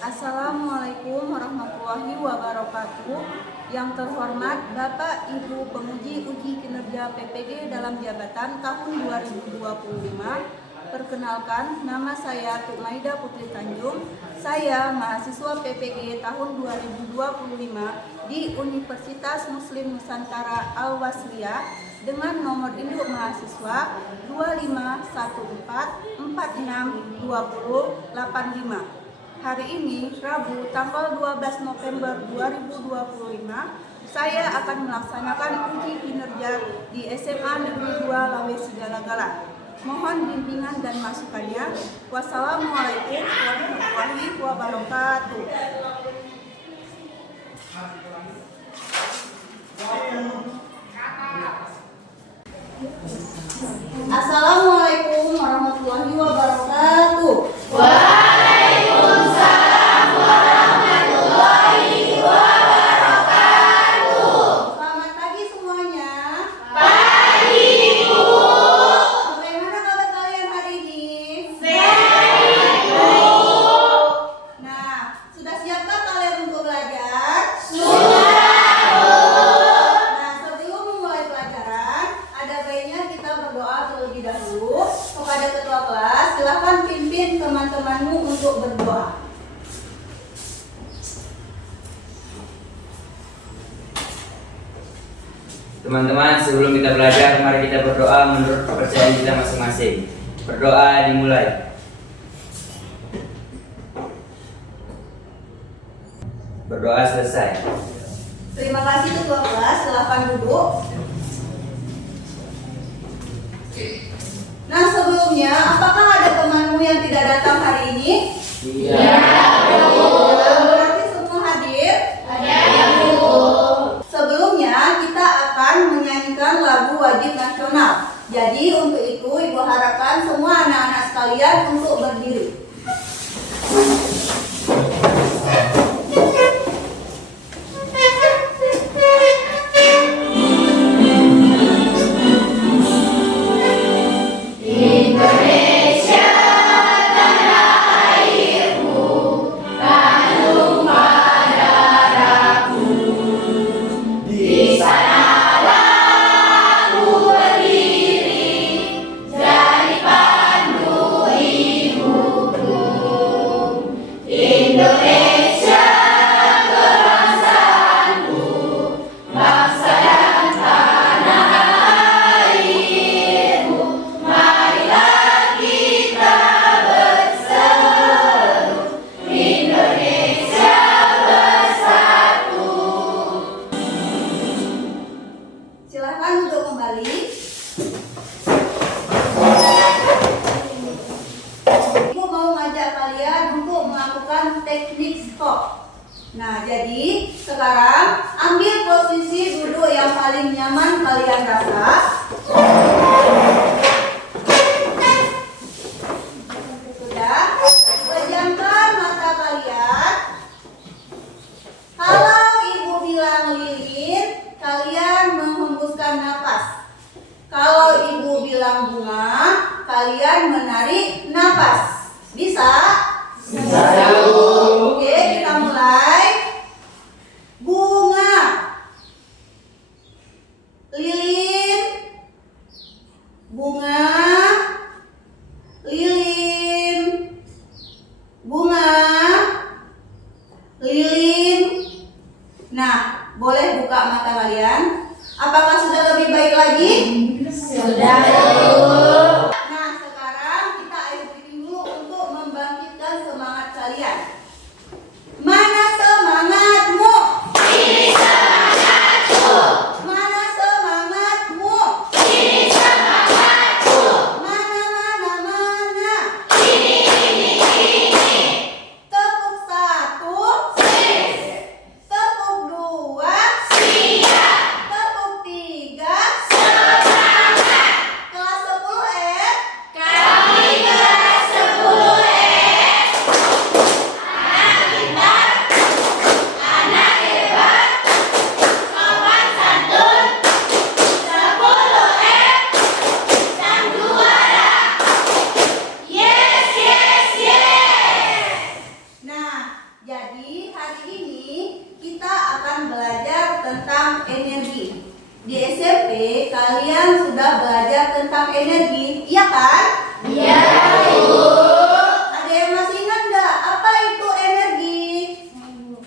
Assalamualaikum warahmatullahi wabarakatuh. Yang terhormat Bapak Ibu penguji uji kinerja PPG dalam jabatan tahun 2025. Perkenalkan, nama saya Tumaida Putri Tanjung. Saya mahasiswa PPG tahun 2025 di Universitas Muslim Nusantara Al-Wasliyah dengan nomor induk mahasiswa 2514462085. Hari ini, Rabu, tanggal 12 November 2025, saya akan melaksanakan uji kinerja di SMA Negeri 2 Lawe Sigalagala. Mohon bimbingan dan masukannya. Wassalamualaikum warahmatullahi wabarakatuh. Assalamualaikum warahmatullahi wabarakatuh. Waalaikumsalam warahmatullahi wabarakatuh. Selamat pagi semuanya. Pagi, Bu. Bagaimana kabar kalian hari ini? Baik, Bu. Nah, sudah siapkah kalian untuk belajar? Sudah, Bu. Nah, sebelum memulai pelajaran, ada baiknya kita berdoa terlebih dahulu kepada ketua kelas. Silakan pimpin teman-temanmu untuk berdoa. Teman-teman, sebelum kita belajar, mari kita berdoa menurut kepercayaan kita masing-masing. Berdoa dimulai. Berdoa selesai. Terima kasih ketua kelas. Silakan duduk. Nah, sebelumnya, apakah ada temanmu yang tidak datang hari ini? Iya. Berarti semua hadir? Ada, Bu. Sebelumnya kita akan menyanyikan lagu wajib nasional. Jadi untuk itu Ibu harapkan semua anak-anak sekalian untuk berdiri. Indonesia tanah airku, kandung padaku. Di sanalah ku berdiri, jadi pandu ibuku. Indonesia kebangsaanku, bangsa dan tanah airku. Marilah kita berseru, Indonesia bersatu. Silahkan duduk kembali. Ibu mau ngajak kalian untuk melakukan teknik stop. Nah, jadi sekarang ambil posisi duduk yang paling nyaman kalian rasa. Sudah, pejamkan mata kalian. Kalau ibu bilang lilin, kalian menghembuskan napas. Kalau ibu bilang bunga, kalian menarik napas. Bisa? Bisa, Bu. Oke, kita mulai. Bunga, lilin, bunga, lilin, bunga, lilin. Nah, boleh buka mata kalian. Apakah sudah lebih baik lagi? Sudah, Bu. Nah, sekarang kita ayo briefing dulu untuk membangkitkan semangat kalian. Mana semangatmu? Ini semangatku. Mana semangatmu? Ini semangatku. Mana? Ini. Tepuk 1, Sis. tepuk 2, Siap. adik-adik, kalian sudah belajar tentang energi, iya kan? Iya, Ibu. Ada yang masih ingat nggak apa itu energi?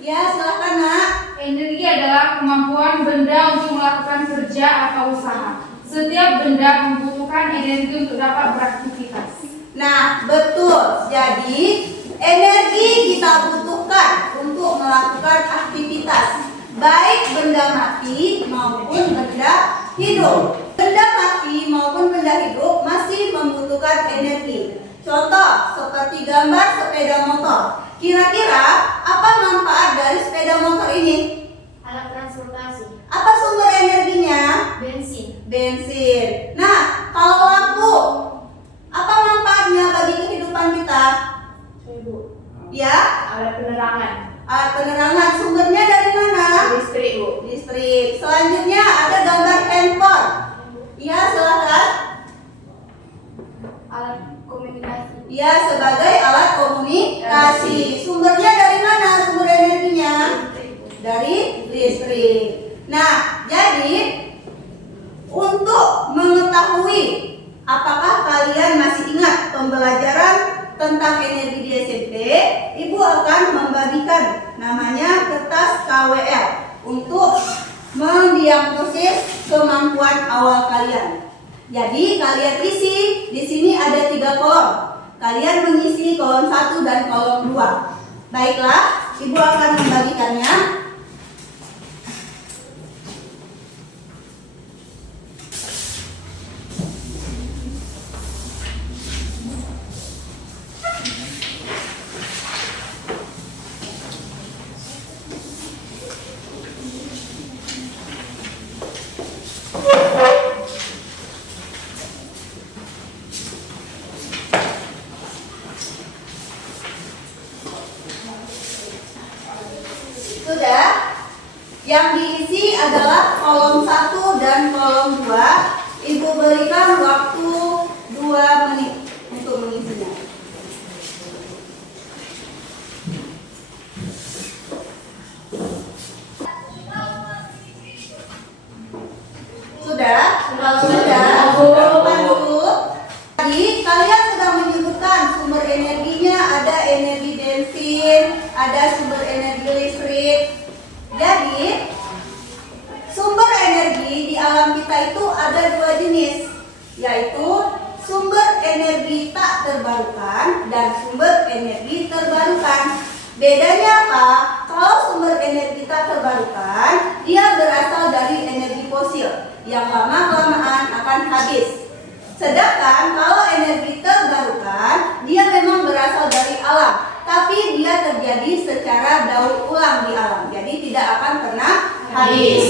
Ya, silahkan nak. Energi adalah kemampuan benda untuk melakukan kerja atau usaha. Setiap benda membutuhkan energi untuk dapat beraktivitas. Nah, betul. Jadi, energi kita butuhkan untuk melakukan aktivitas, baik benda mati maupun benda hidup. Benda mati maupun benda hidup masih membutuhkan energi. Contoh, seperti gambar sepeda motor. Kira-kira apa manfaat dari sepeda motor ini? Alat transportasi. Apa sumber energinya? Bensin. Bensin. Nah, kalau lampu, apa manfaatnya bagi kehidupan kita? Ibu. Ya, Alat penerangan. alat penerangan. Sumbernya dari mana? Listrik, Bu. Listrik. Selanjutnya ada gambar handphone. Ya, silakan. Alat komunikasi. Ya, sebagai alat komunikasi. Sumbernya dari mana? Sumber energinya? Dari listrik. Nah, jadi untuk mengetahui apakah kalian masih ingat pembelajaran tentang energi di SMP, Ibu akan membagikan namanya kertas KWL untuk mendiagnosis kemampuan awal kalian. Jadi kalian isi, di sini ada 3 kolom. Kalian mengisi kolom 1 dan kolom 2. Baiklah, Ibu akan membagikannya. Sudah? Yang diisi adalah kolom 1 dan kolom 2. Ibu berikan waktu 2 menit untuk mengisinya. Sudah? Kalau sudah, bantu. Tadi kalian sudah menyebutkan sumber energinya, ada energi bensin, ada sumber energi listrik. Jadi sumber energi di alam kita itu ada 2 jenis, yaitu sumber energi tak terbarukan dan sumber energi terbarukan. Bedanya apa? Kalau sumber energi tak terbarukan, dia berasal dari energi fosil yang lama-kelamaan akan habis. Sedangkan kalau energi terbarukan, dia memang berasal dari alam, tapi dia terjadi secara daur ulang di alam, jadi tidak akan pernah habis.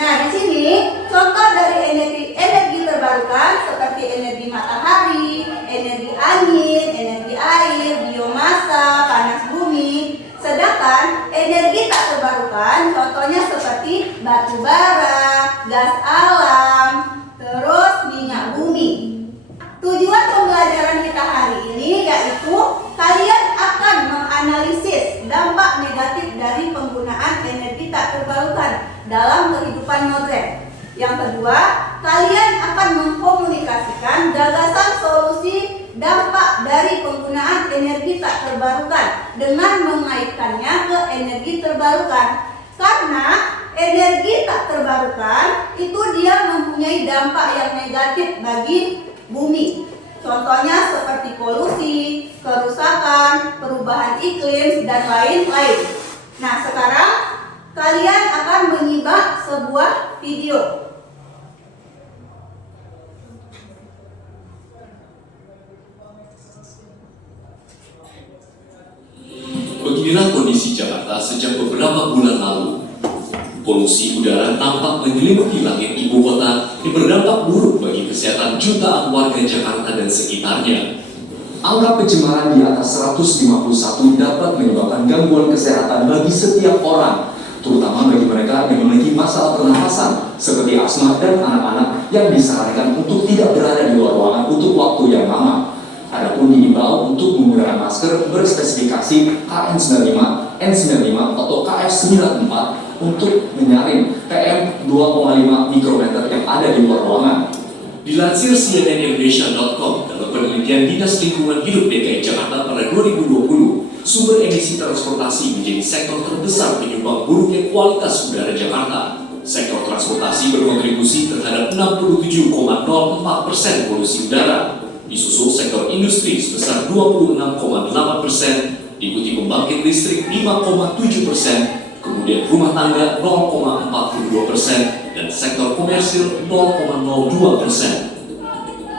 Nah, di sini contoh dari energi terbarukan seperti energi matahari, energi angin, energi air, biomasa, panas bumi. Sedangkan energi tak terbarukan contohnya seperti batu bara, gas alam, terus minyak bumi. Tujuan pembelajaran kita hari ini yaitu kalian akan menganalisis dampak negatif dari penggunaan energi tak terbarukan dalam kehidupan modern. Yang kedua, kalian akan mengkomunikasikan gagasan solusi dampak dari penggunaan energi tak terbarukan dengan mengaitkannya ke energi terbarukan. Karena energi tak terbarukan itu dia mempunyai dampak yang negatif bagi bumi. Contohnya seperti polusi, kerusakan, perubahan iklim, dan lain-lain. Nah, sekarang kalian akan menyimak sebuah video. Beginilah kondisi Jakarta sejak beberapa bulan lalu. Polusi udara tampak menyelimuti langit ibu kota yang berdampak buruk bagi kesehatan jutaan warga Jakarta dan sekitarnya. Angka pencemaran di atas 151 dapat menyebabkan gangguan kesehatan bagi setiap orang, terutama bagi mereka yang memiliki masalah pernafasan seperti asma dan anak-anak yang disarankan untuk tidak berada di luar ruangan untuk waktu yang lama. Adapun diimbau untuk menggunakan masker berspesifikasi KN95, N95 atau KF94 untuk menyaring PM2,5 mikrometer yang ada di luar ruangan. Dilansir cnnindonesia.com, dalam penelitian Dinas Lingkungan Hidup DKI Jakarta pada 2020, sumber emisi transportasi menjadi sektor terbesar penyumbang buruknya kualitas udara Jakarta. Sektor transportasi berkontribusi terhadap 67,04% polusi udara, disusul sektor industri sebesar 26,8%, diikuti pembangkit listrik 5,7%, kemudian rumah tangga 0,42%, dan sektor komersil 0,02%.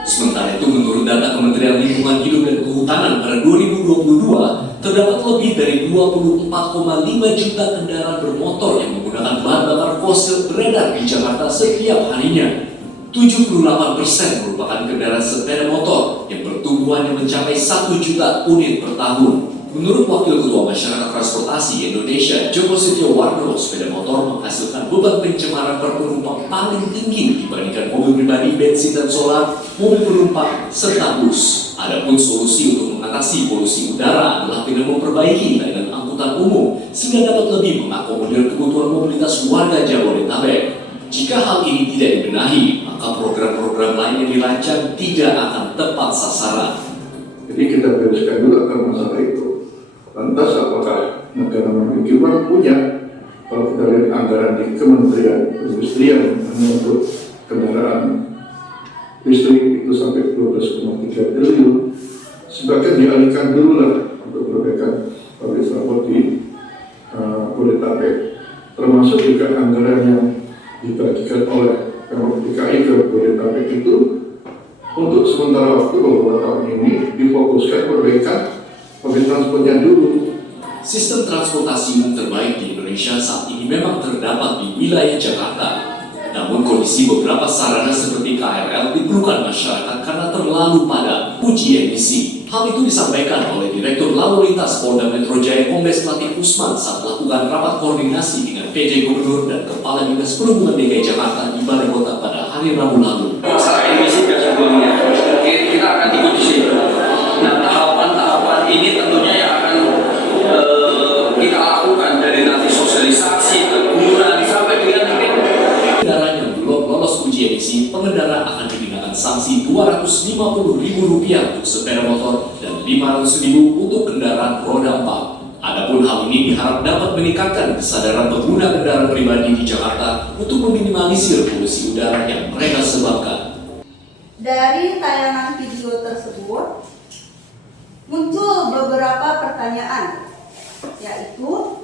Sementara itu, menurut data Kementerian Lingkungan Hidup dan Kehutanan pada 2022, terdapat lebih dari 24,5 juta kendaraan bermotor yang menggunakan bahan bakar fosil beredar di Jakarta setiap harinya. 78% merupakan kendaraan sepeda motor yang pertumbuhannya mencapai 1 juta unit per tahun. Menurut Wakil Ketua Masyarakat Transportasi Indonesia, Joko Setiawarno, sepeda motor menghasilkan beban pencemaran per penumpang paling tinggi dibandingkan mobil pribadi, bensin dan solar, mobil penumpang, serta bus. Adapun solusi untuk mengatasi polusi udara adalah dengan memperbaiki layanan angkutan umum sehingga dapat lebih mengakomodir kebutuhan mobilitas warga Jabodetabek. Jika hal ini tidak dibenahi, maka program-program lain yang dirancang tidak akan tepat sasaran. Jadi kita bereskan dulu akan masalah itu. Lantas apakah negara memiliki uang? Punya. Kalau kita lihat anggaran di Kementerian Perindustrian untuk kendaraan listrik itu sampai 12,3 triliun. Sebagian dialihkan dulu lah untuk perbaikan pabrik transport di Jabodetabek. Termasuk juga anggaran yang dibagikan oleh Pemprov DKI ke Jabodetabek itu untuk sementara waktu beberapa tahun ini difokuskan perbaikan public transportnya dulu. Sistem transportasi umum terbaik di Indonesia saat ini memang terdapat di wilayah Jakarta. Namun kondisi beberapa sarana seperti KRL dikeluhkan masyarakat karena terlalu padat uji emisi. Hal itu disampaikan oleh Direktur Lalu Lintas Polda Metro Jaya Kombes Latif Usman saat melakukan rapat koordinasi dengan PJ Gubernur dan Kepala Dinas Perhubungan DKI Jakarta di Balai Kota pada hari Rabu lalu. Masalah emisi dan sebelumnya, kita akan ikut di sini. Nah, tahapan-tahapan ini tentunya yang akan kita lakukan dari nanti sosialisasi, teguran, sampai dengan kendaraan yang belum lolos uji emisi, pengendara akan dikenakan sanksi Rp250.000 untuk sepeda motor dan Rp500.000 untuk kendaraan roda 4. Adapun hal ini diharap dapat meningkatkan kesadaran pengguna kendaraan pribadi di Jakarta untuk meminimalisir polusi udara yang mereka sebabkan. Dari tayangan video tersebut muncul beberapa pertanyaan, yaitu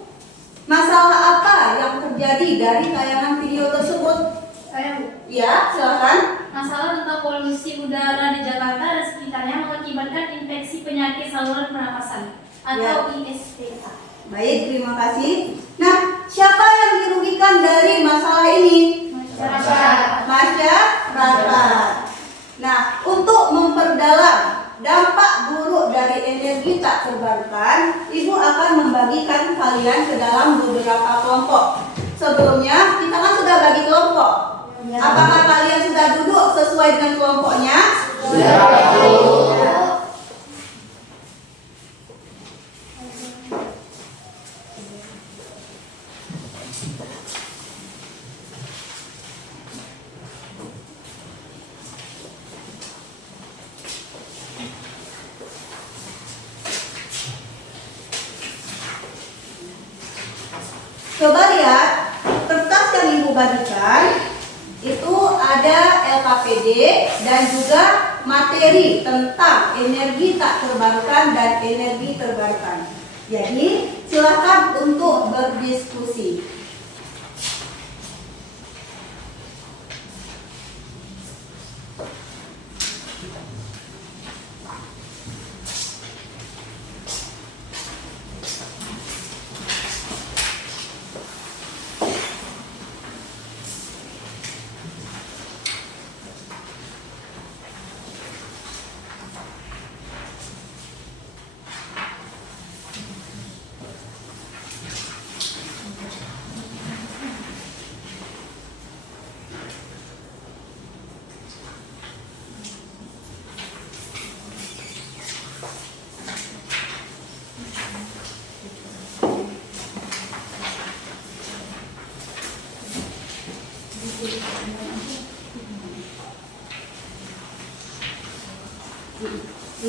masalah apa yang terjadi dari tayangan video tersebut? Saya, Bu. Ya, silakan. Masalah tentang polusi udara di Jakarta dan sekitarnya mengakibatkan infeksi penyakit saluran pernapasan atau ISPA. Baik, terima kasih. Nah, siapa yang dirugikan dari masalah ini? Masyarakat. Nah, untuk memperdalam dampak buruk dari energi tak terbarukan, Ibu akan membagikan kalian ke dalam beberapa kelompok. Sebelumnya, kita kan sudah bagi kelompok. Apakah kalian sudah duduk sesuai dengan kelompoknya? Sudah. Coba lihat kertas yang Ibu bagikan, itu ada LKPD dan juga materi tentang energi tak terbarukan dan energi terbarukan. Jadi silakan untuk berdiskusi.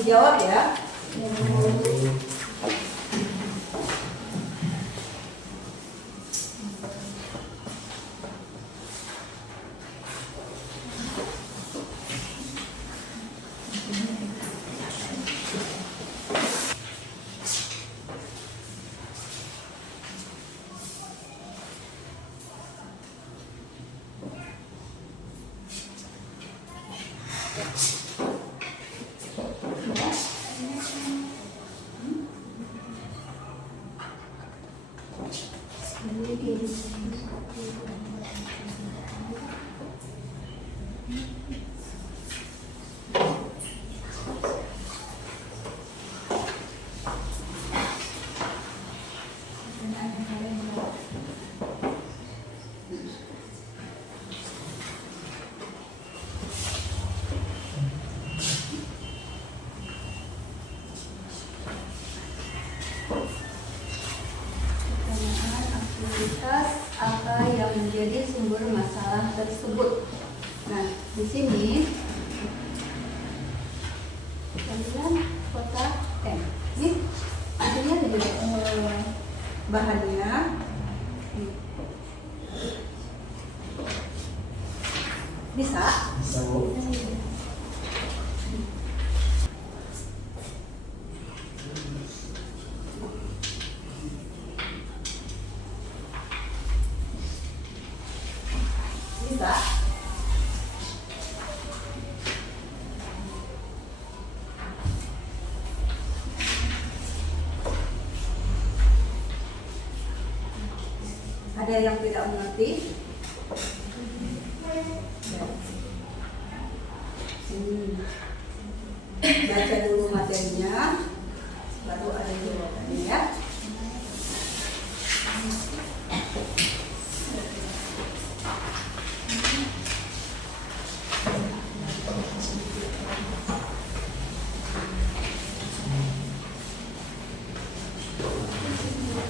dijawab ya. Aktivitas apa yang menjadi sumber masalah tersebut. Nah, di sini kalian kotak M. Ini hasilnya tadi bahannya. Bisa? Bisa, Bu. Bisa? Ada yang tidak mengerti? Baca dulu materinya, baru ada jawabannya ya.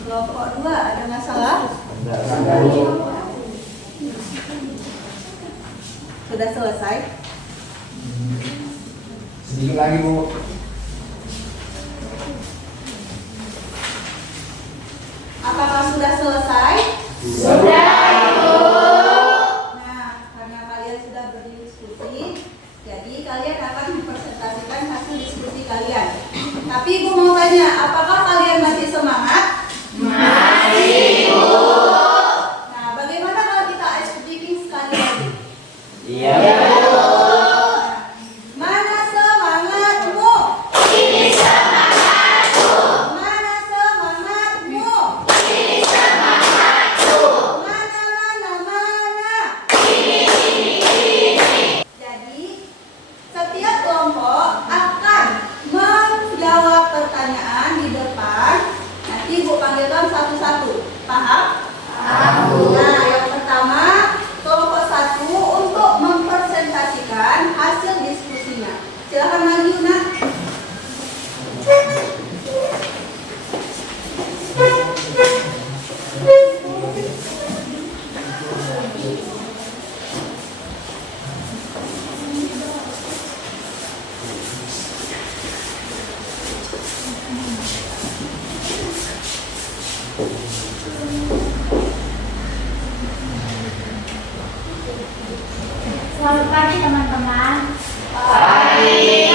Kelompok 2 ada masalah? Sudah selesai? Sedikit lagi, Bu. Apakah sudah selesai? Sudah, Ibu. Nah, karena kalian sudah berdiskusi, jadi kalian akan mempresentasikan hasil diskusi kalian. Tapi Ibu mau tanya, apakah kalian masih semangat? Masih, Ibu. Nah, bagaimana kalau kita ice breaking sekali lagi? Iya. Mana semangatmu? Ini semangatku. Mana semangatmu? Ini semangatku. Mana? Ini. Jadi, setiap kelompok akan menjawab pertanyaan di depan. Nanti Ibu panggilkan satu-satu. Paham? Aku. Nah, yang pertama, kelompok 1 untuk mempresentasikan hasil diskusinya. Silakan maju, Nak. Selamat pagi teman-teman. Pagi.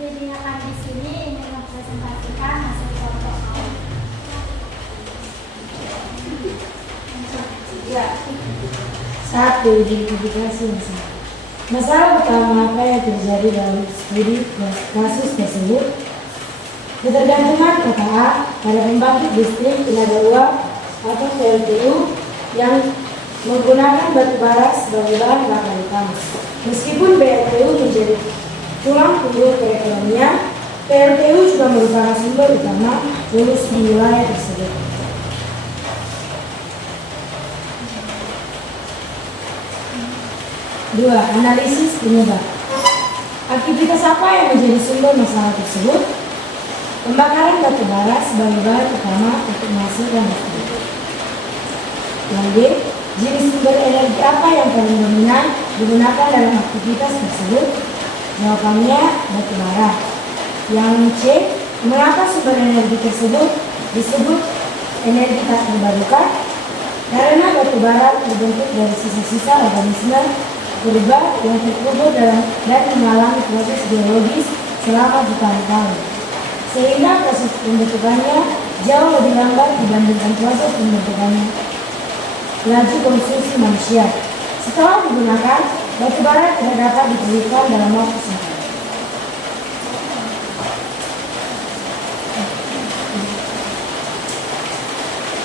Jadi akan di sini ingin mempresentasikan hasil kelompok A. Ya. 1. Identifikasi masalah. Masalah pertama apa yang terjadi dalam studi kasus tersebut? Ketergantungan kata A pada pembangkit listrik tenaga uap atau PLTU yang menggunakan batu bara sebagai bahan bakar utama. Meskipun PLTU menjadi tulang punggung perekonomian, PLTU juga merupakan sumber utama polusi di wilayah tersebut. 2. Analisis penyebab. Aktivitas apa yang menjadi sumber masalah tersebut? Pembakaran batu bara sebagai bahan utama untuk menghasilkan listrik. Yang B. Jenis sumber energi apa yang paling dominan digunakan dalam aktivitas tersebut? Jawabannya batu bara. Yang C, mengapa sumber energi tersebut disebut energi tak terbarukan? Karena batu bara terbentuk dari sisa-sisa organisme purba yang terkubur dan mengalami proses geologis selama jutaan tahun, sehingga proses pembentukannya jauh lebih lambat dibandingkan proses pembentukannya laju konsumsi manusia. Setelah digunakan, batu bara tidak dapat dipulihkan dalam waktu singkat.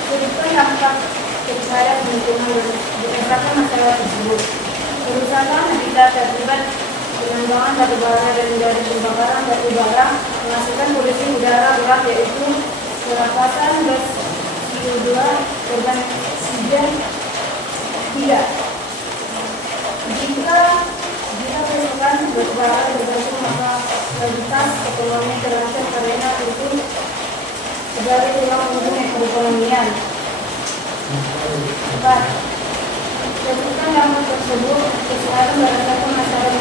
Berikut dampak terhadap lingkungan berdasarkan masalah tersebut. Kerusakan habitat terlibat penambangan batu bara dan dari pembakaran batu bara menghasilkan polusi udara berat, yaitu perampasan gas CO2, oksigen. Tidak. Jika pasukan batu bara bergantung, maka kualitas ekonomi terancam karena itu dari tulang punggung perekonomian. 4. Tentukan dampak tersebut kesehatan berdasarkan masalah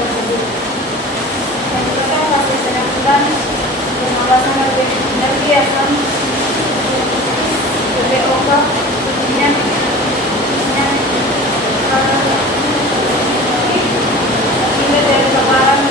tersebut. Yang pertama, hasil penampilan pengawasan energi akan BPOK minyak akibat dari kebakaran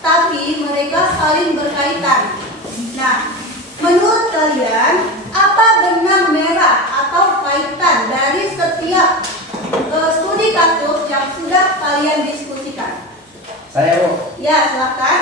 tapi mereka saling berkaitan. Nah, menurut kalian apa benang merah atau kaitan dari setiap studi kasus yang sudah kalian diskusikan? Saya, Bu. Ya, silakan.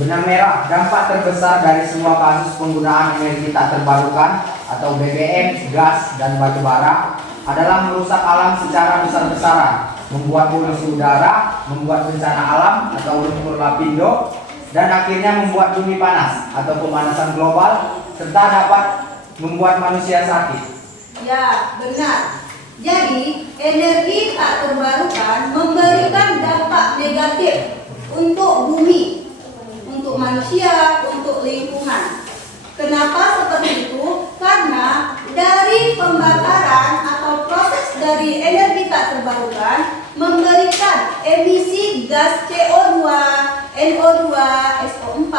Benang merah, dampak terbesar dari semua kasus penggunaan energi tak terbarukan atau BBM, gas, dan batu bara adalah merusak alam secara besar-besaran, membuat polusi udara, membuat bencana alam atau lumpur lapindo, dan akhirnya membuat bumi panas atau pemanasan global, serta dapat membuat manusia sakit. Ya, benar. Jadi, energi tak terbarukan memberikan dampak negatif untuk bumi, untuk manusia, untuk lingkungan. Kenapa seperti itu? Karena dari pembakaran atau proses dari energi tak terbarukan memberikan emisi gas CO2, NO2, SO4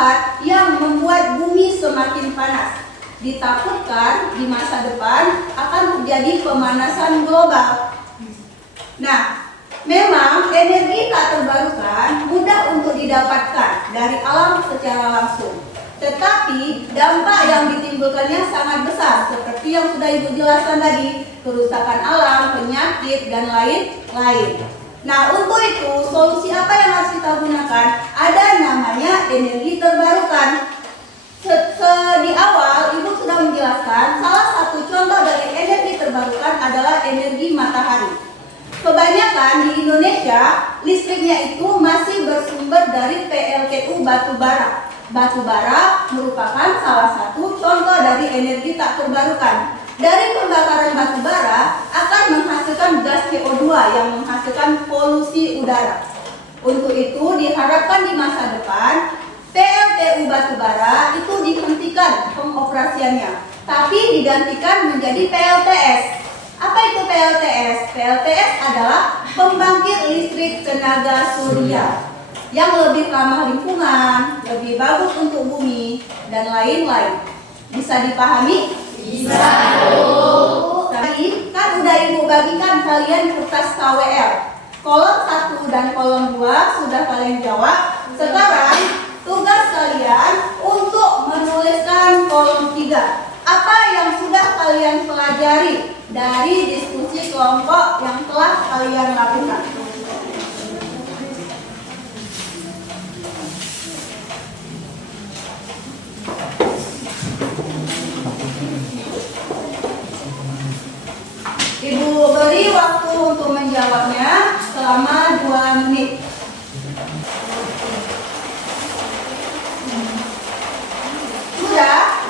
yang membuat bumi semakin panas. Ditakutkan di masa depan akan terjadi pemanasan global. Nah, memang energi tak terbarukan mudah untuk didapatkan dari alam secara langsung. Tetapi dampak yang ditimbulkannya sangat besar, seperti yang sudah Ibu jelaskan tadi, kerusakan alam, penyakit, dan lain-lain. Nah, untuk itu solusi apa yang harus kita gunakan? Ada namanya energi terbarukan. Di awal Ibu sudah menjelaskan salah satu contoh dari energi terbarukan adalah energi matahari. Kebanyakan di Indonesia listriknya itu masih bersumber dari PLTU batu bara. Batu bara merupakan salah satu contoh dari energi tak terbarukan. Dari pembakaran batu bara akan menghasilkan gas CO2 yang menghasilkan polusi udara. Untuk itu diharapkan di masa depan PLTU batubara itu dihentikan pengoperasiannya, tapi digantikan menjadi PLTS. Apa itu PLTS? PLTS adalah pembangkit listrik tenaga surya yang lebih ramah lingkungan, lebih bagus untuk bumi, dan lain-lain. Bisa dipahami? Bisa. Tadi kan udah Ibu bagikan kalian kertas KWR. Kolom 1 dan kolom 2 sudah kalian jawab. Sekarang tugas kalian untuk menuliskan kolom 3. Apa yang sudah kalian pelajari dari diskusi kelompok yang telah kalian lakukan? Ibu beri waktu untuk menjawabnya selama 2 menit. Sudah?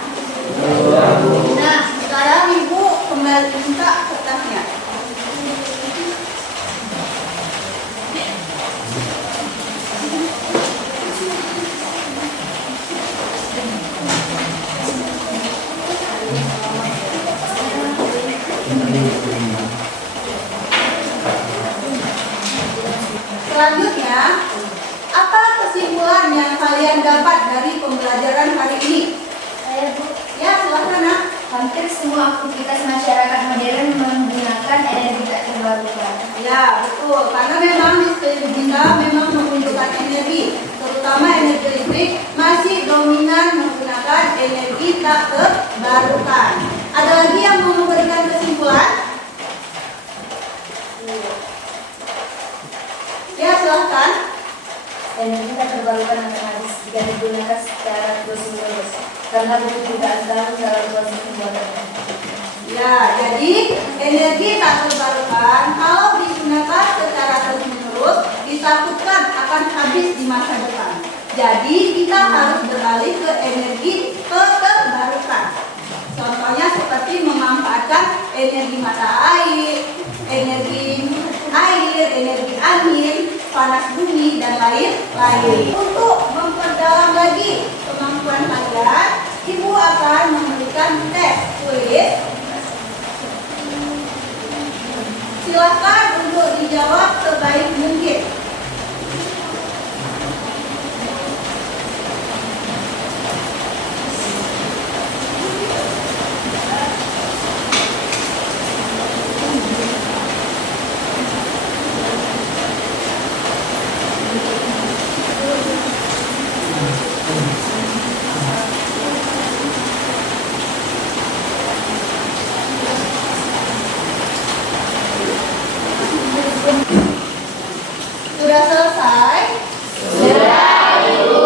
Nah, sekarang Ibu kembali minta kertasnya. Selanjutnya, apa kesimpulan yang kalian dapat dari pembelajaran hari ini? Saya Bu, Ya, silakan Nak. hampir semua aktivitas masyarakat modern menggunakan energi tak terbarukan. Ya, betul. Karena memang di sekeliling kita memang menunjukkan energi, terutama energi listrik masih dominan menggunakan energi tak terbarukan. Ada lagi yang mau memberikan kesimpulan? Ya, silahkan. Energi tak terbarukan akan habis jika digunakan secara terus-menerus karena berjutaan tahun dalam proses pembuatannya. Ya, jadi energi tak terbarukan kalau digunakan secara terus-menerus ditakutkan akan habis di masa depan. Jadi kita harus beralih ke energi terbarukan. Contohnya seperti memanfaatkan energi matahari, energi air, energi angin, panas bumi, dan lain-lain. Untuk memperdalam lagi kemampuan kalian, Ibu akan memberikan tes tulis. Silakan untuk dijawab sebaik mungkin. Sudah selesai? Sudah, Ibu.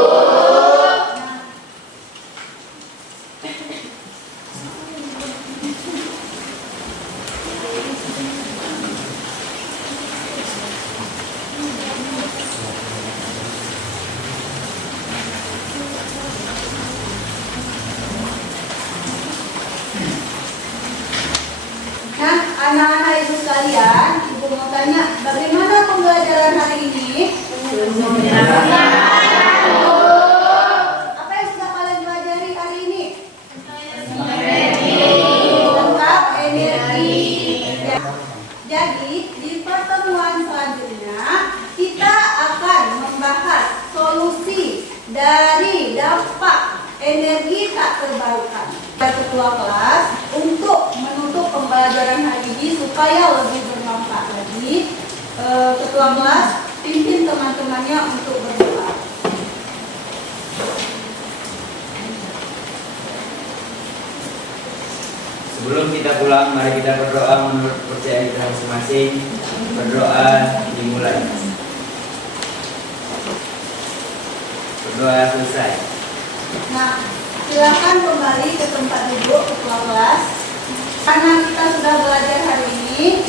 Nah, anak-anak Ibu sekalian, Ibu mau tanya, bagaimana pembelajaran hari ini? Apa yang sudah kalian pelajari hari ini? Tentang energi. Jadi, di pertemuan selanjutnya, kita akan membahas solusi dari dampak energi tak terbarukan. Ketua kelas untuk menutup pembelajaran hari ini supaya lebih bermanfaat lagi, ketua kelas pimpin teman-temannya untuk berdoa. Sebelum kita pulang, mari kita berdoa menurut kepercayaan kita masing-masing. Berdoa dimulai. Berdoa selesai. Nah, silakan kembali ke tempat duduk ketua kelas. Karena kita sudah belajar hari ini,